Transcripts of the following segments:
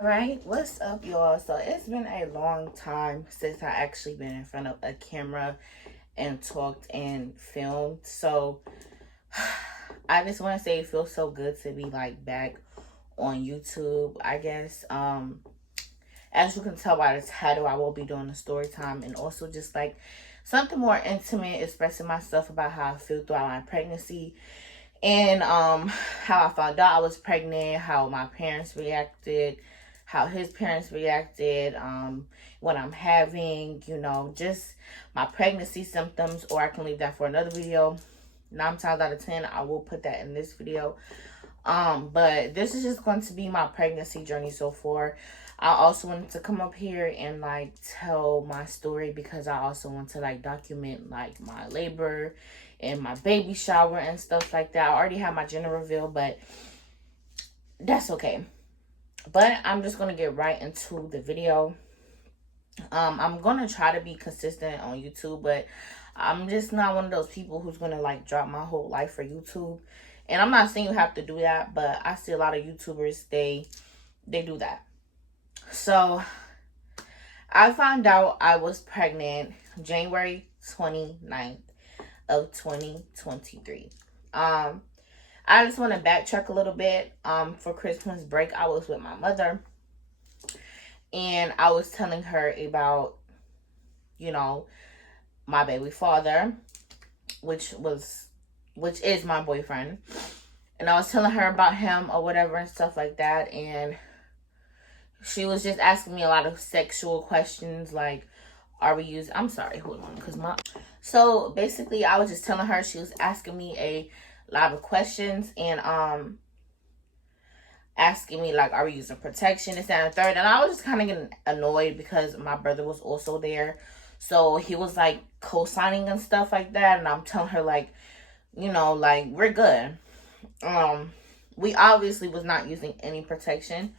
Alright, what's up, y'all? So it's been a long time since I actually been in front of a camera and talked and filmed. So I just want to say it feels so good to be like back on YouTube, I guess. As you can tell by the title, I will be doing a story time and also just like something more intimate, expressing myself about how I feel throughout my pregnancy and how I found out I was pregnant, how my parents reacted, how his parents reacted, what I'm having, just my pregnancy symptoms, or I can leave that for another video. 9 times out of 10, I will put that in this video. But this is just going to be my pregnancy journey so far. I also wanted to come up here and like tell my story because I also want to like document like my labor and my baby shower and stuff like that. I already have my gender reveal, but that's okay. But I'm just gonna get right into the video. I'm gonna try to be consistent on YouTube, but I'm just not one of those people who's gonna like drop my whole life for YouTube. And I'm not saying you have to do that, but I see a lot of YouTubers, they do that. So I found out I was pregnant January 29th of 2023. I just want to backtrack a little bit. For Christmas break, I was with my mother, and I was telling her about, my baby father, which is my boyfriend, and I was telling her about him or whatever and stuff like that, and she was just asking me a lot of sexual questions like, are we using, I'm sorry, hold on, because so basically I was just telling her, she was asking me a lot of questions and asking me like, are we using protection, this, that, and the third. And I was just kind of getting annoyed because my brother was also there, so he was like co-signing and stuff like that, and I'm telling her like, like, we're good. We obviously was not using any protection,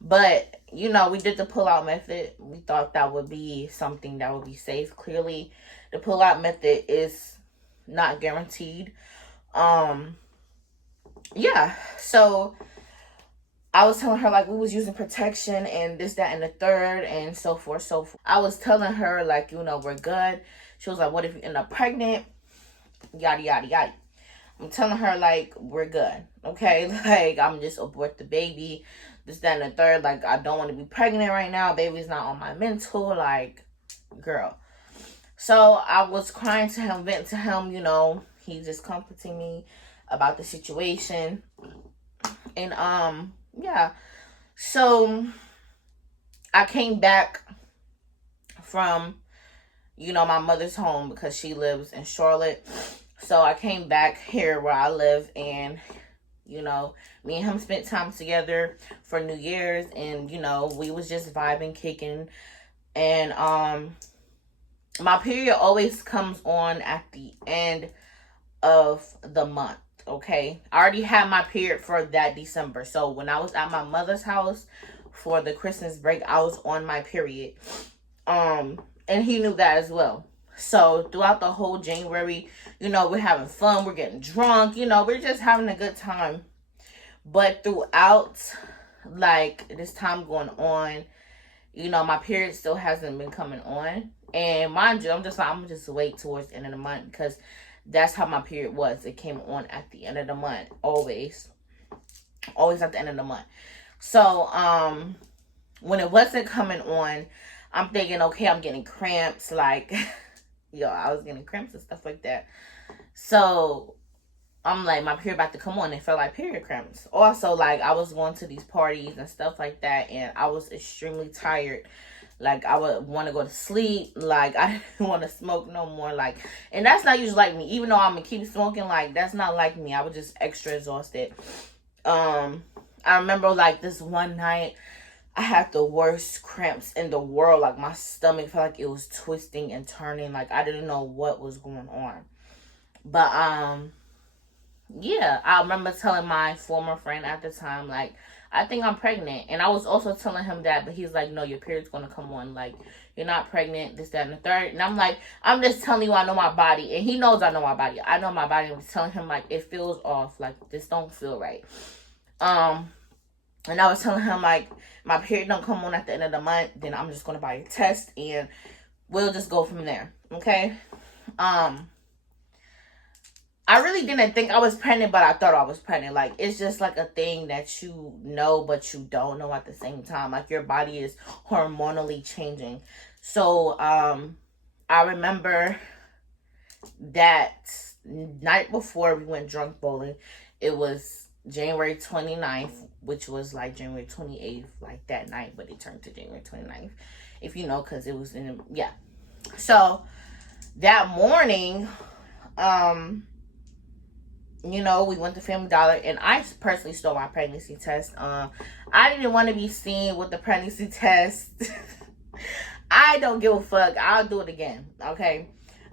but we did the pull-out method. We thought that would be something that would be safe. Clearly the pull-out method is not guaranteed. Yeah, so I was telling her like we was using protection and this, that, and the third and so forth, so forth. I was telling her like, we're good. She was like, what if you end up pregnant? Yada, yada, yada. I'm telling her like, we're good. Okay, like, I'm just abort the baby, this, that, and the third. Like, I don't want to be pregnant right now. Baby's not on my mental. Like, girl. So I was crying to him, venting to him, he just comforting me about the situation. And yeah, so I came back from my mother's home because she lives in Charlotte. So I came back here where I live, and me and him spent time together for New Year's, and we was just vibing, kicking. And my period always comes on at the end of the month. Okay, I already had my period for that December. So when I was at my mother's house for the Christmas break, I was on my period. And he knew that as well. So throughout the whole January, we're having fun, we're getting drunk, we're just having a good time. But throughout like this time going on, my period still hasn't been coming on. And mind you, I'm just wait towards the end of the month because that's how my period was. It came on at the end of the month. Always at the end of the month. So, when it wasn't coming on, I'm thinking, okay, I'm getting cramps. Like, I was getting cramps and stuff like that. So, I'm like, my period about to come on. It felt like period cramps. Also, like, I was going to these parties and stuff like that, and I was extremely tired. Like, I would want to go to sleep. Like, I didn't want to smoke no more. Like, and that's not usually like me. Even though I'm going to keep smoking, like, that's not like me. I was just extra exhausted. I remember, like, this one night, I had the worst cramps in the world. Like, my stomach felt like it was twisting and turning. Like, I didn't know what was going on. But, yeah, I remember telling my former friend at the time, like, I think I'm pregnant. And I was also telling him that, but he's like, no, your period's going to come on. Like, you're not pregnant, this, that, and the third. And I'm like, I'm just telling you I know my body. And he knows I know my body. I know my body. I'm just telling him, like, it feels off. Like, this don't feel right. And I was telling him, like, my period don't come on at the end of the month, then I'm just gonna buy a test and we'll just go from there. Okay. I really didn't think I was pregnant, but I thought I was pregnant. Like, it's just like a thing that you know, but you don't know at the same time. Like, your body is hormonally changing. So, I remember that night before we went drunk bowling, it was January 29th, which was like January 28th, like that night, but it turned to January 29th, if you know, because it was in, yeah. So, that morning, you know, we went to Family Dollar, and I personally stole my pregnancy test. I didn't want to be seen with the pregnancy test. I don't give a fuck. I'll do it again. Okay.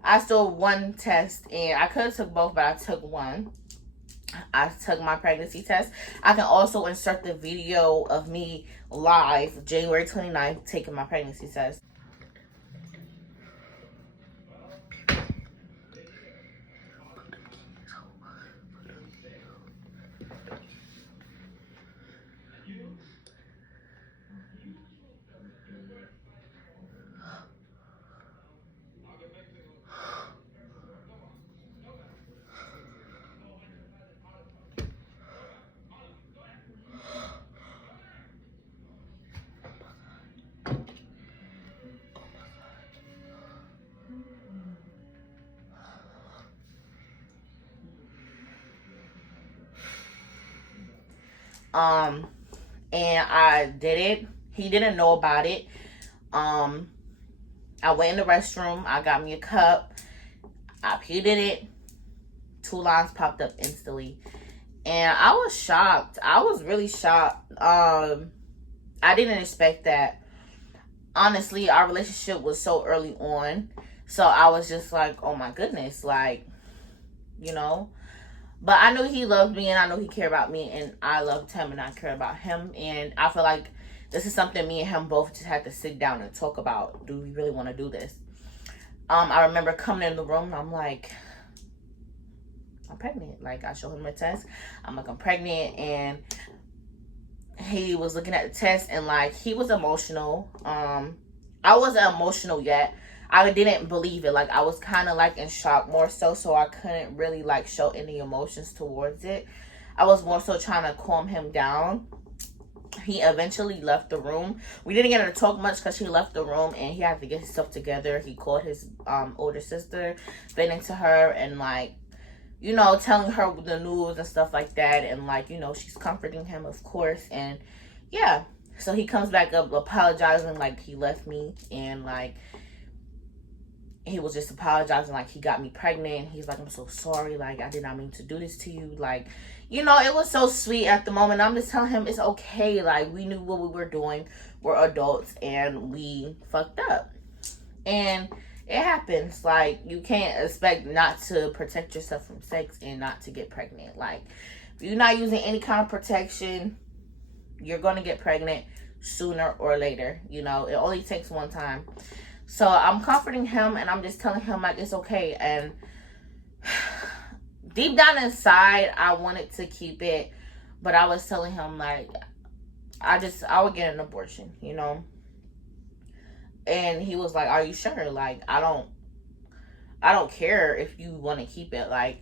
I stole one test, and I could have took both, but I took one. I took my pregnancy test. I can also insert the video of me live January 29th taking my pregnancy test. And I did it. He didn't know about it. I went in the restroom. I got me a cup. I peed in it. 2 lines popped up instantly. And I was shocked. I was really shocked. I didn't expect that. Honestly, our relationship was so early on. So I was just like, oh my goodness. Like, you know. But I knew he loved me and I know he cared about me. And I loved him and I cared about him. And I feel like this is something me and him both just had to sit down and talk about. Do we really want to do this? I remember coming in the room and I'm like, I'm pregnant. Like, I showed him a test. I'm like, I'm pregnant. And he was looking at the test and like, he was emotional. I wasn't emotional yet. I didn't believe it. Like, I was kind of like in shock more so I couldn't really like show any emotions towards it. I was more so trying to calm him down. He eventually left the room. We didn't get to talk much because he left the room and he had to get his stuff together. He called his older sister, been to her and like, you know, telling her the news and stuff like that. And like, you know, she's comforting him, of course. And yeah, so he comes back up apologizing like he left me and like he was just apologizing like he got me pregnant. He's like, I'm so sorry, like I did not mean to do this to you. Like, you know, it was so sweet at the moment. I'm just telling him it's okay. Like, we knew what we were doing. We're adults and we fucked up. And it happens. Like, you can't expect not to protect yourself from sex and not to get pregnant. Like, if you're not using any kind of protection, you're going to get pregnant sooner or later. You know, it only takes one time. So I'm comforting him and I'm just telling him like it's okay. And deep down inside, I wanted to keep it, but I was telling him like I would get an abortion, you know. And he was like, "Are you sure? Like I don't care if you want to keep it." Like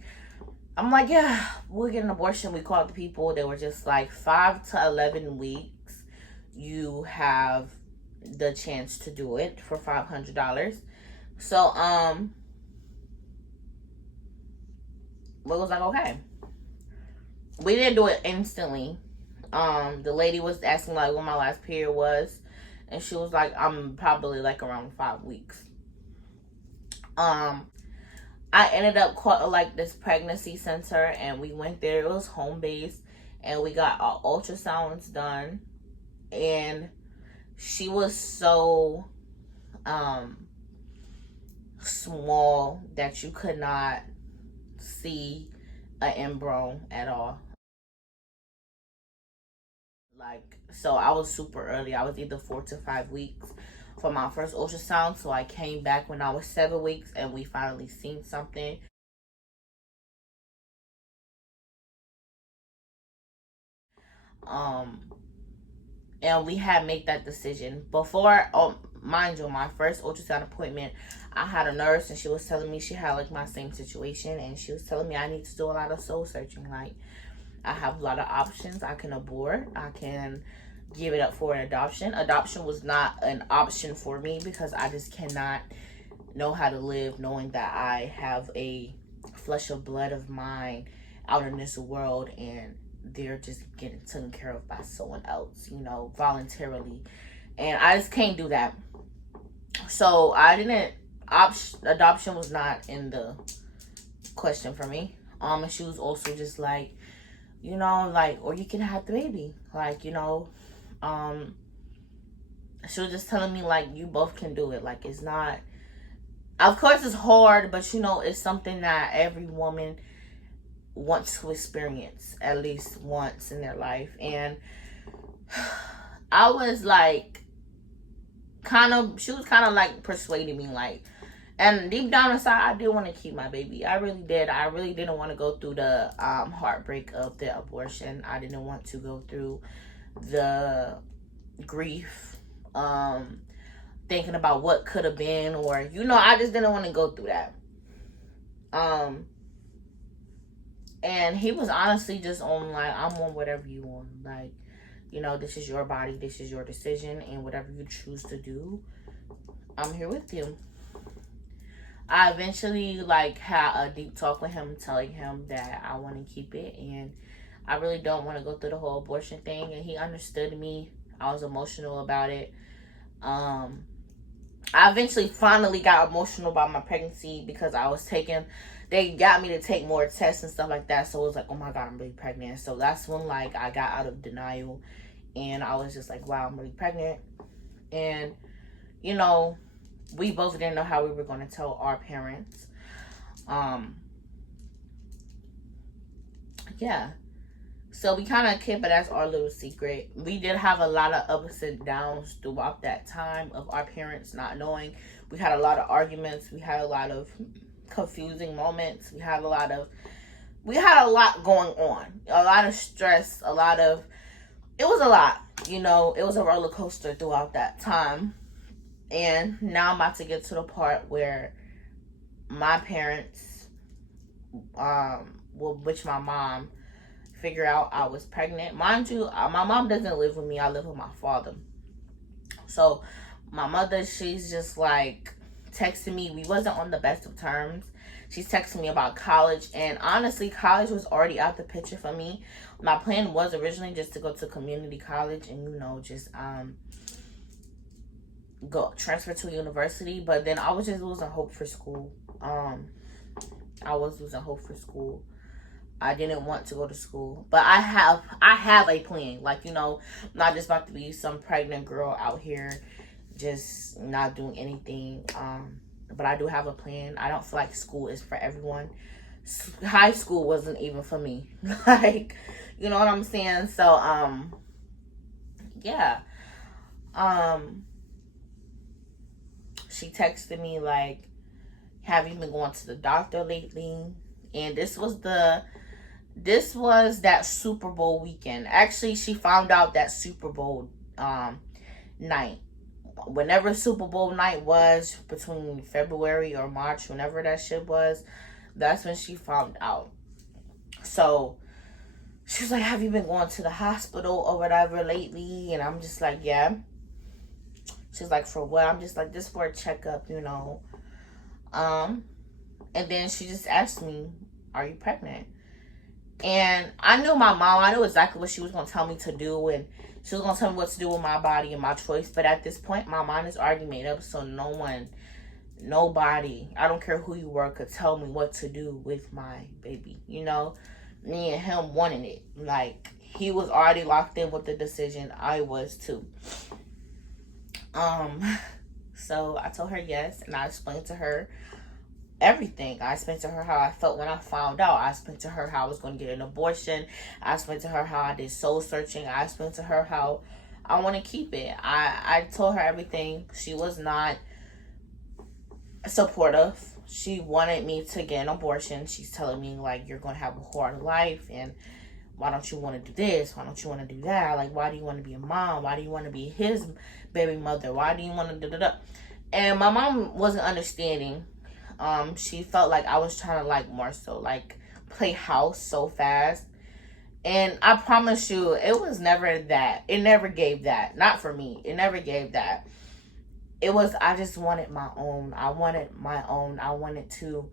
I'm like, "Yeah, we'll get an abortion." We called the people. They were just like 5 to 11 weeks. You have the chance to do it for $500. So we was like, okay. We didn't do it instantly. The lady was asking like when my last period was, and she was like, I'm probably like around 5 weeks. I ended up calling like this pregnancy center and we went there. It was home based and we got our ultrasounds done. And she was so small that you could not see an embryo at all. Like, so I was super early. I was either 4 to 5 weeks for my first ultrasound. So I came back when I was 7 weeks and we finally seen something. and we had made that decision before. Oh, mind you, my first ultrasound appointment, I had a nurse, and she was telling me she had like my same situation, and she was telling me I need to do a lot of soul searching. Like, I have a lot of options. I can abort, I can give it up for an adoption. Adoption was not an option for me because I just cannot know how to live knowing that I have a flesh of blood of mine out in this world, and they're just getting taken care of by someone else, voluntarily. And I just can't do that. So I didn't, adoption was not in the question for me. And she was also just like, like, or you can have the baby. Like, she was just telling me, like, you both can do it. Like, it's not, of course it's hard, but it's something that every woman wants to experience at least once in their life. And I was like, she was kind of like persuading me, like, and deep down inside, I did want to keep my baby. I really did. I really didn't want to go through the heartbreak of the abortion. I didn't want to go through the grief, thinking about what could have been, or I just didn't want to go through that. And he was honestly just on, like, I'm on whatever you want. Like, this is your body, this is your decision, and whatever you choose to do, I'm here with you. I eventually, like, had a deep talk with him, telling him that I want to keep it, and I really don't want to go through the whole abortion thing. And he understood me. I was emotional about it. I eventually finally got emotional about my pregnancy because they got me to take more tests and stuff like that. So it was like, oh my God, I'm really pregnant. So that's when, like, I got out of denial, and I was just like, wow, I'm really pregnant. And, we both didn't know how we were going to tell our parents. Yeah. So we kind of kept it as our little secret. We did have a lot of ups and downs throughout that time of our parents not knowing. We had a lot of arguments. We had a lot of confusing moments. We had a lot going on. A lot of stress. It was a lot. It was a roller coaster throughout that time. And now I'm about to get to the part where my parents, which my mom, figure out I was pregnant. Mind you, my mom doesn't live with me. I live with my father. So my mother, she's just like texting me. We wasn't on the best of terms. She's texting me about college, and honestly, college was already out the picture for me. My plan was originally just to go to community college and just go transfer to a university, but then I was just losing hope for school. I was losing hope for school. I didn't want to go to school, but I have a plan. Like, I'm not just about to be some pregnant girl out here just not doing anything. But I do have a plan. I don't feel like school is for everyone. High school wasn't even for me. Like, you know what I'm saying? So, yeah. She texted me like, have you been going to the doctor lately? And this was that Super Bowl weekend. Actually, she found out that Super Bowl night. Whenever Super Bowl night was, between February or March, whenever that shit was, that's when she found out. So she was like, have you been going to the hospital or whatever lately? And I'm just like, yeah. She's like, for what? I'm just like, just for a checkup, And then she just asked me, are you pregnant? And I knew my mom. I knew exactly what she was going to tell me to do. And she was going to tell me what to do with my body and my choice. But at this point, my mind is already made up. So nobody, I don't care who you were, could tell me what to do with my baby. Me and him wanting it. Like, he was already locked in with the decision. I was too. So I told her yes, and I explained to her everything. I explained to her how I felt when I found out. I explained to her how I was going to get an abortion. I explained to her how I did soul searching. I explained to her how I want to keep it. I told her everything. She was not supportive. She wanted me to get an abortion. She's telling me, like, you're going to have a hard life and why don't you want to do this? Why don't you want to do that? Like, why do you want to be a mom? Why do you want to be his baby mother? Why do you want to da da da? And my mom wasn't understanding. She felt like I was trying to, like, more so like play house so fast. And I promise you, it was never that. It never gave that. Not for me. It never gave that. It was, I just wanted my own. I wanted my own. I want to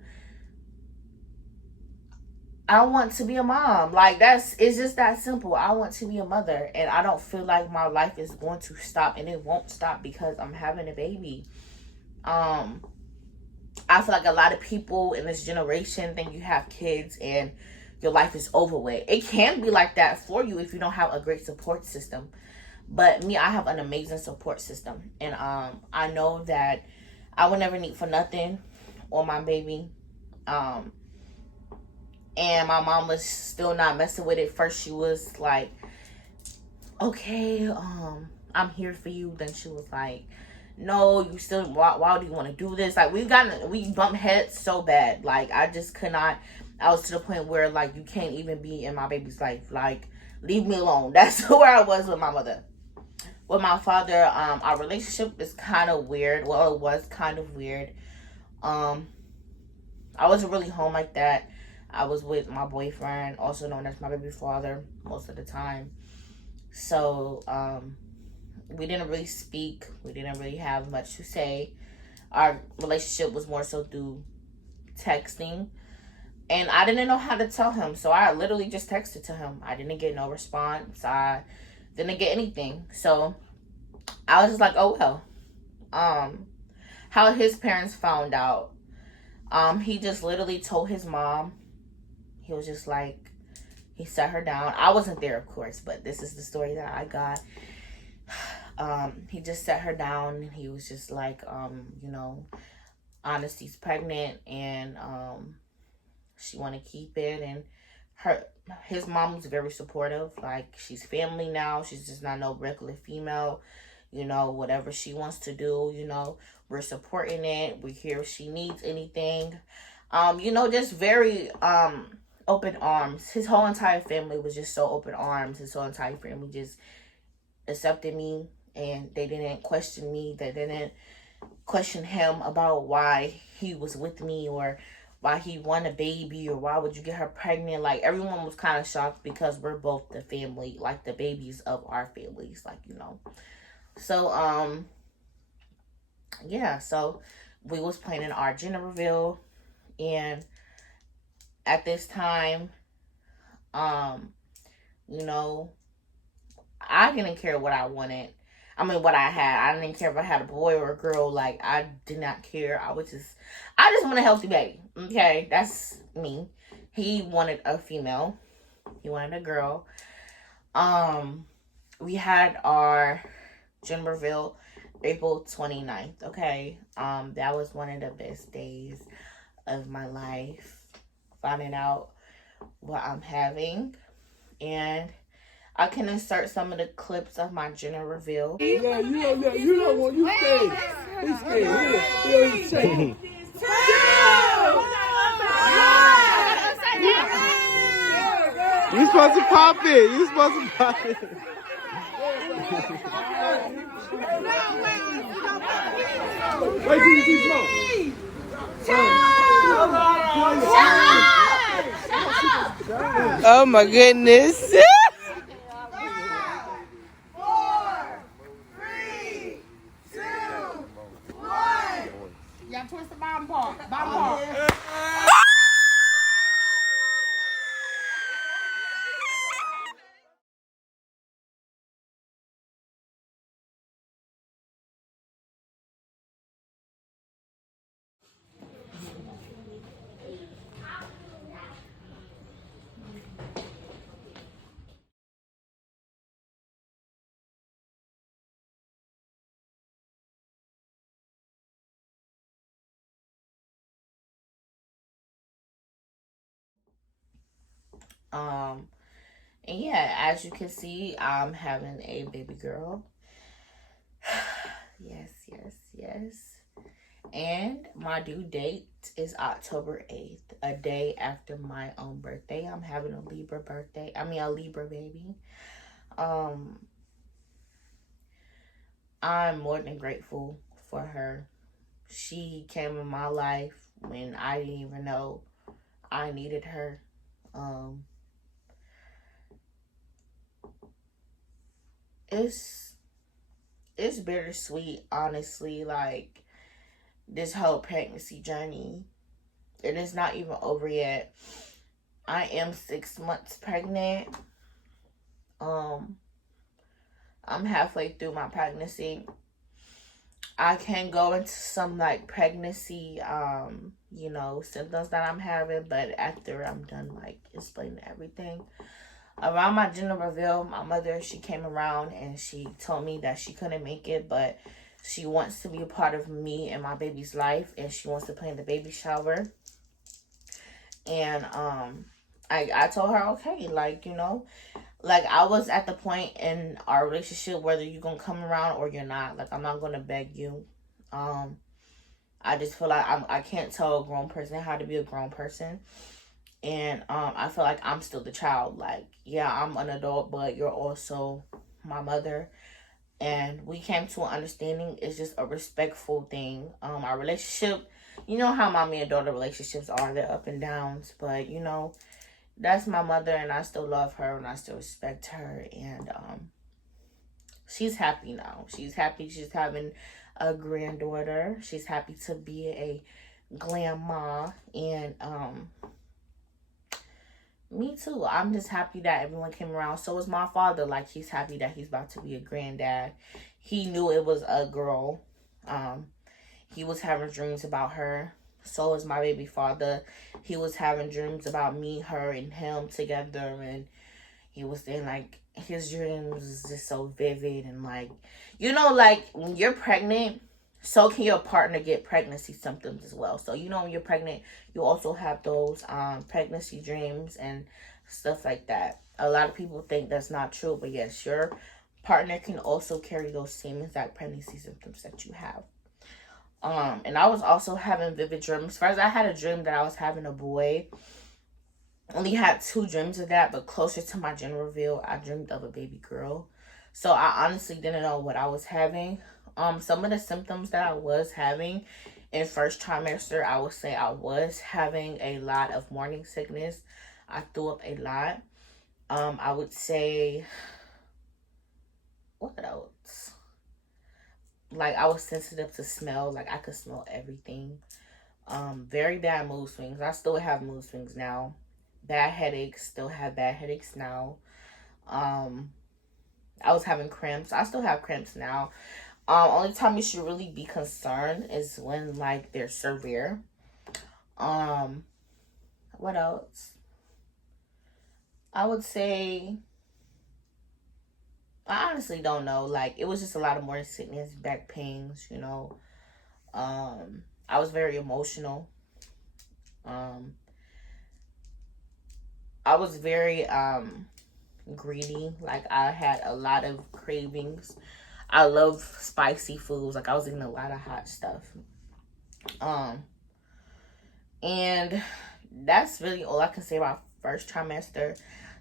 be a mom. Like, it's just that simple. I want to be a mother. And I don't feel like my life is going to stop. And it won't stop because I'm having a baby. I feel like a lot of people in this generation think you have kids and your life is over with. It can be like that for you if you don't have a great support system. But me, I have an amazing support system. And I know that I will never need for nothing on my baby. And my mom was still not messing with it. First she was like, okay, I'm here for you. Then she was like, no, you still, why do you want to do this? Like, we bumped heads so bad. Like, I just could not. I was to the point where, like, you can't even be in my baby's life. Like, leave me alone. That's where I was with my mother. With my father, our relationship is kind of weird. Well, it was kind of weird. I wasn't really home like that. I was with my boyfriend, also known as my baby father, most of the time. So, we didn't really speak. We didn't really have much to say. Our relationship was more so through texting. And I didn't know how to tell him. So I literally just texted to him. I didn't get no response. I didn't get anything. So I was just like, oh, well. How his parents found out. He just literally told his mom. He was just like, he sat her down. I wasn't there, of course, but this is the story that I got. He just sat her down and he was just like, Honesty's pregnant and she want to keep it. And his mom was very supportive. Like, she's family now. She's just not no regular female. Whatever she wants to do, we're supporting it. We're here if she needs anything. Just very open arms. His whole entire family was just so open arms. His whole entire family just accepted me. And they didn't question me. They didn't question him about why he was with me or why he wanted a baby or why would you get her pregnant. Like, everyone was kind of shocked because we're both the family, like the babies of our families, So, yeah, so we was planning our gender reveal. And at this time, I didn't care what I wanted. What I had. I didn't care if I had a boy or a girl. Like, I did not care. I just want a healthy baby. Okay, that's me. He wanted a female. He wanted a girl. We had our gender reveal April 29th. Okay, that was one of the best days of my life. Finding out what I'm having. And I can insert some of the clips of my gender reveal. Yeah, you don't want, you stay. You stay. You stay. You supposed to pop it. You supposed to pop it. Wait till you see smoke. Oh my goodness. Y'all twist the bottom part. Bottom part. And yeah, as you can see, I'm having a baby girl. Yes. And my due date is October 8th, a day after my own birthday. I'm having a Libra birthday. I mean, a Libra baby. I'm more than grateful for her. She came in my life when I didn't even know I needed her. It's bittersweet, honestly. Like, this whole pregnancy journey, and it's not even over yet. I am 6 months pregnant. I'm halfway through my pregnancy. I can go into some like pregnancy, symptoms that I'm having, but after I'm done like explaining everything. Around my gender reveal, my mother, she came around and she told me that she couldn't make it, but she wants to be a part of me and my baby's life, and she wants to play in the baby shower. And I told her, okay, like, like, I was at the point in our relationship, whether you're gonna come around or you're not, like, I'm not gonna beg you. I just feel like I can't tell a grown person how to be a grown person. And I feel like I'm still the child. Like, yeah, I'm an adult, but you're also my mother. And we came to an understanding. It's just a respectful thing. Our relationship, you know how mommy and daughter relationships are. They're up and downs. But, that's my mother, and I still love her, and I still respect her. And she's happy now. She's happy. She's having a granddaughter. She's happy to be a grandma. And me too. I'm just happy that everyone came around. So is my father. Like, he's happy that he's about to be a granddad. He knew it was a girl. He was having dreams about her. So is my baby father. He was having dreams about me, her, and him together. And he was saying, like, his dreams is just so vivid. And, like, like, when you're pregnant, so can your partner get pregnancy symptoms as well. So, when you're pregnant, you also have those pregnancy dreams and stuff like that. A lot of people think that's not true, but yes, your partner can also carry those same exact pregnancy symptoms that you have. And I was also having vivid dreams. First, I had a dream that I was having a boy. Only had 2 dreams of that, but closer to my gender reveal, I dreamed of a baby girl. So I honestly didn't know what I was having. Some of the symptoms that I was having in first trimester, I would say I was having a lot of morning sickness. I threw up a lot. I would say, what else? Like, I was sensitive to smell. Like, I could smell everything. Very bad mood swings. I still have mood swings now. Bad headaches. Still have bad headaches now. I was having cramps. I still have cramps now. Only time you should really be concerned is when, like, they're severe. What else? I would say, I honestly don't know. Like, it was just a lot of morning sickness, back pains, I was very emotional. I was very greedy. Like, I had a lot of cravings. I love spicy foods. Like, I was eating a lot of hot stuff. And that's really all I can say about first trimester.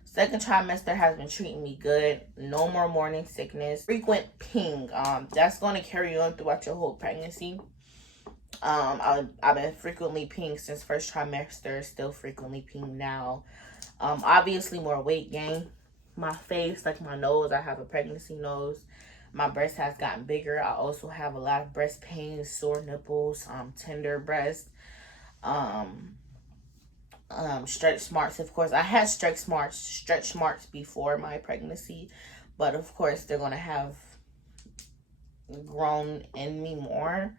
Second trimester has been treating me good. No more morning sickness. Frequent ping. That's going to carry on throughout your whole pregnancy. I've been frequently peeing since first trimester. Still frequently peeing now. Obviously more weight gain. My face, like my nose, I have a pregnancy nose. My breast has gotten bigger. I also have a lot of breast pain, sore nipples, tender breast, stretch marks. Of course, I had stretch marks before my pregnancy, but of course they're gonna have grown in me more.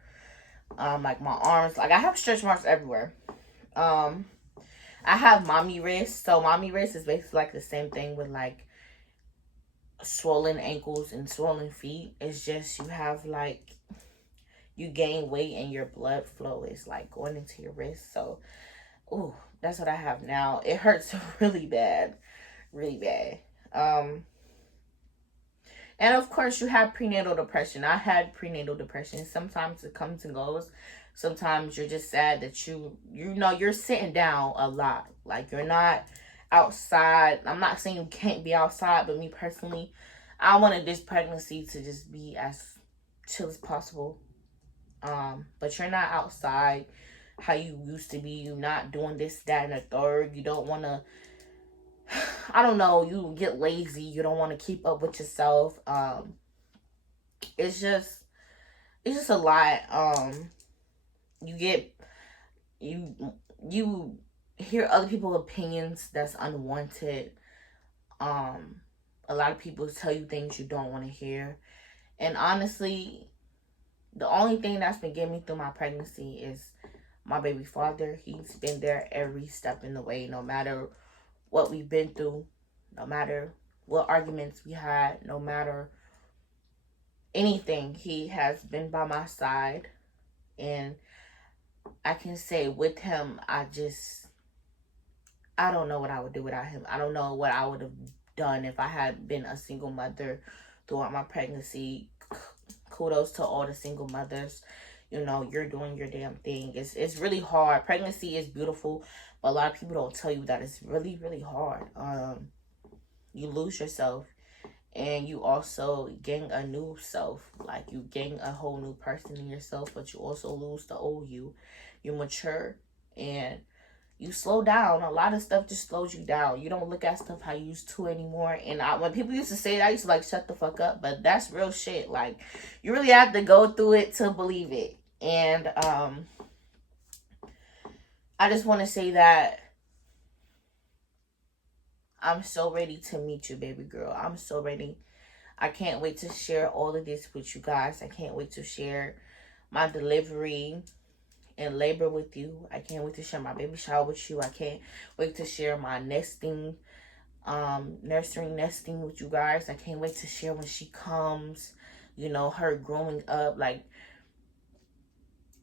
Like my arms, like I have stretch marks everywhere. I have mommy wrist. So mommy wrist is basically like the same thing with like swollen ankles and swollen feet. It's just you have like, you gain weight and your blood flow is like going into your wrist. So, ooh, that's what I have now. It hurts really bad, really bad. And of course, you have prenatal depression. I had prenatal depression. Sometimes it comes and goes. Sometimes you're just sad that you're sitting down a lot. Like, you're not outside. I'm not saying you can't be outside, but me personally, I wanted this pregnancy to just be as chill as possible. But you're not outside how you used to be. You're not doing this, that, and the third. You don't want to, I don't know, you get lazy. You don't want to keep up with yourself. It's just a lot. You get, you hear other people's opinions that's unwanted. A lot of people tell you things you don't want to hear. And honestly, the only thing that's been getting me through my pregnancy is my baby father. He's been there every step in the way, no matter what we've been through, no matter what arguments we had, no matter anything. He has been by my side. And I can say with him, I don't know what I would do without him. I don't know what I would have done if I had been a single mother throughout my pregnancy. Kudos to all the single mothers. You know, you're doing your damn thing. It's really hard. Pregnancy is beautiful, but a lot of people don't tell you that it's really, really hard. You lose yourself, and you also gain a new self. Like, you gain a whole new person in yourself, but you also lose the old you. You mature, and you slow down. A lot of stuff just slows you down. You don't look at stuff how you used to anymore. And when people used to say that, I used to like, shut the fuck up. But that's real shit. Like, you really have to go through it to believe it. And I just want to say that I'm so ready to meet you, baby girl. I'm so ready. I can't wait to share all of this with you guys. I can't wait to share my delivery and labor with you. I can't wait to share my baby shower with you. I can't wait to share my nesting, nursery nesting with you guys. I can't wait to share when she comes, you know, her growing up. Like,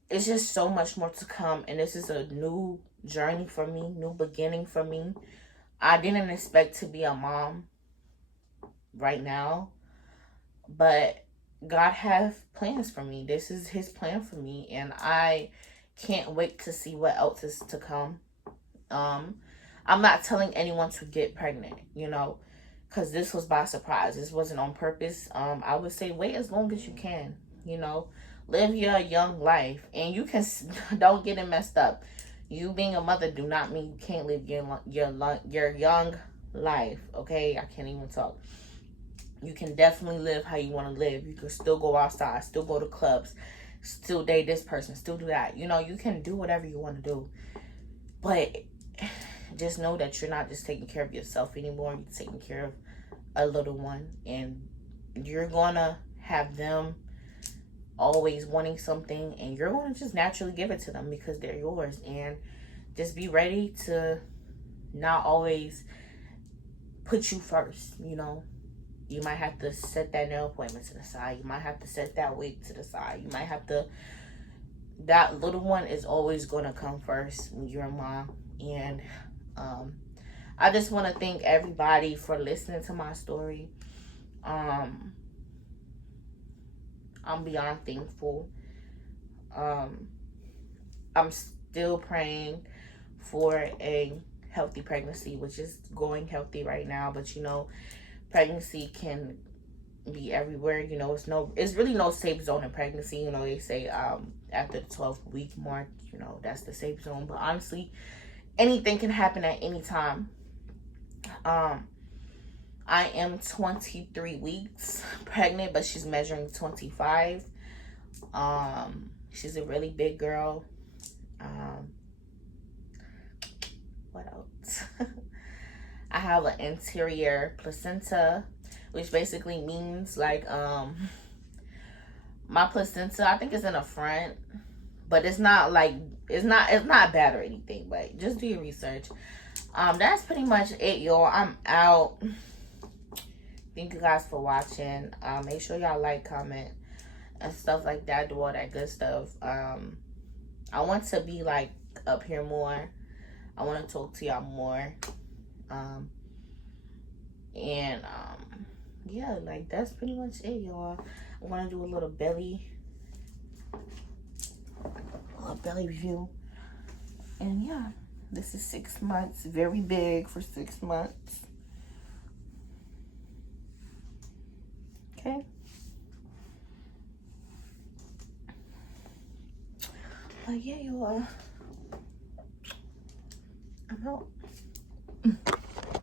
it's just so much more to come. And this is a new journey for me, new beginning for me. I didn't expect to be a mom right now, but God has plans for me. This is his plan for me, and I can't wait to see what else is to come. I'm not telling anyone to get pregnant, you know, because this was by surprise. This wasn't on purpose. I would say wait as long as you can, you know, live your young life, and you can don't get it messed up. You being a mother do not mean you can't live your young life. Okay, I can't even talk. You can definitely live how you want to live. You can still go outside, still go to clubs, still date this person, still do that. You know, you can do whatever you want to do. But just know that you're not just taking care of yourself anymore. You're taking care of a little one. And you're going to have them always wanting something. And you're going to just naturally give it to them because they're yours. And just be ready to not always put you first, you know. You might have to set that nail appointment to the side. You might have to set that wig to the side. You might have to... That little one is always going to come first when you're a mom. And I just want to thank everybody for listening to my story. I'm beyond thankful. I'm still praying for a healthy pregnancy, which is going healthy right now. But, you know, pregnancy can be everywhere. You know, it's really no safe zone in pregnancy. You know, they say after the 12th week mark, you know, that's the safe zone. But honestly, anything can happen at any time. I am 23 weeks pregnant, but she's measuring 25. She's a really big girl. What else? I have an interior placenta, which basically means like my placenta, I think it's in the front, but it's not like it's not bad or anything, but just do your research. That's pretty much it, y'all. I'm out. Thank you guys for watching. Make sure y'all like, comment, and stuff like that. Do all that good stuff. I want to be like up here more. I want to talk to y'all more. And yeah, like that's pretty much it, y'all. I want to do a little belly review. And yeah, this is 6 months. Very big for 6 months. Okay. But yeah, y'all, I'm out.